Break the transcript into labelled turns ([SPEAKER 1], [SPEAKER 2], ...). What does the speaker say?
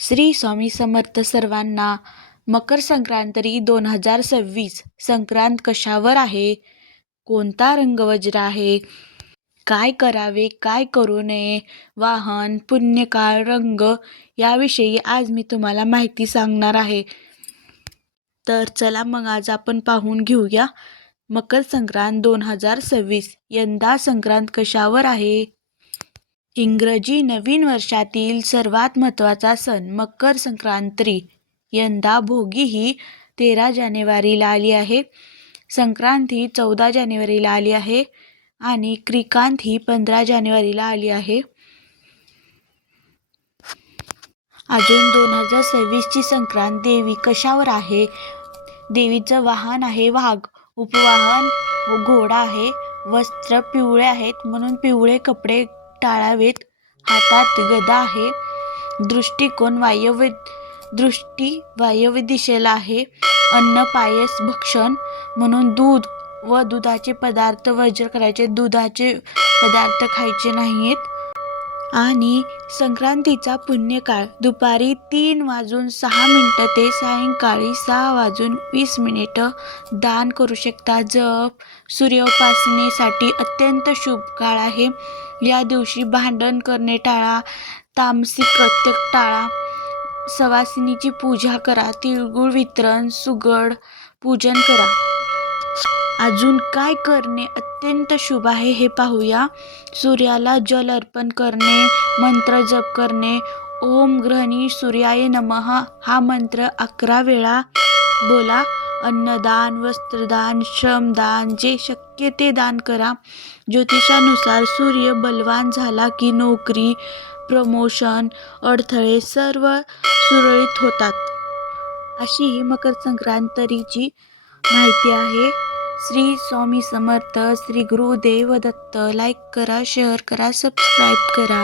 [SPEAKER 1] श्री स्वामी समर्थ सर्वांना मकर संक्रांतरी दोन हजार सव्वीस संक्रांत कशावर आहे? कोणता रंगवज्र आहे? काय करावे काय करू नये? वाहन पुण्यकाळ रंग याविषयी आज मी तुम्हाला माहिती सांगणार आहे. तर चला मग आज आपण पाहून घेऊया मकर संक्रांत दोन हजार सव्वीस यंदा संक्रांत कशावर आहे? इंग्रजी नवीन वर्षातील सर्वात महत्त्वाचा सण मकर संक्रांती. यंदा भोगी ही तेरा जानेवारीला आली आहे. संक्रांत ही चौदा जानेवारीला आली आहे आणि क्रिकांत ही पंधरा जानेवारीला आली आहे. अजून दोन हजार सव्वीसची संक्रांत देवी कशावर आहे? देवीचं वाहन आहे वाघ. उपवाहन घोडा आहे वस्त्र पिवळे आहेत म्हणून पिवळे कपडे टाळावेत. हातात गदा आहे. दृष्टिकोन वायव्य दृष्टी वायव्य दिशेला आहे. अन्न पायस भक्षण म्हणून दूध व दुधाचे पदार्थ वज्र करायचे. दुधाचे पदार्थ खायचे नाहीत आणि संक्रांतीचा पुण्यकाळ दुपारी तीन वाजून सहा मिनटं ते सायंकाळी सहा वाजून वीस मिनिटं दान करू शकता. जप सूर्योपासनेसाठी अत्यंत शुभ काळ आहे. या दिवशी भांडण करणे टाळा तामसिक कृत्य टाळा. सवासिनीची पूजा करा तिळगुळ वितरण सुगड पूजन करा. अजून काय करणे अत्यंत शुभ आहे हे पाहूया. सूर्याला जल अर्पण करणे मंत्र जप करणे. ओम ग्रहणी सूर्याय नमः. हा मंत्र अकरा वेळा बोला. अन्नदान वस्त्रदान श्रमदान जे शक्य ते दान करा. ज्योतिषानुसार सूर्य बलवान झाला की नोकरी प्रमोशन अडथळे सर्व सुरळीत होतात. अशी ही मकर संक्रांतीची माहिती आहे. श्री स्वामी समर्थ श्री गुरुदेव दत्त लाईक करा शेअर करा सबस्क्राईब करा.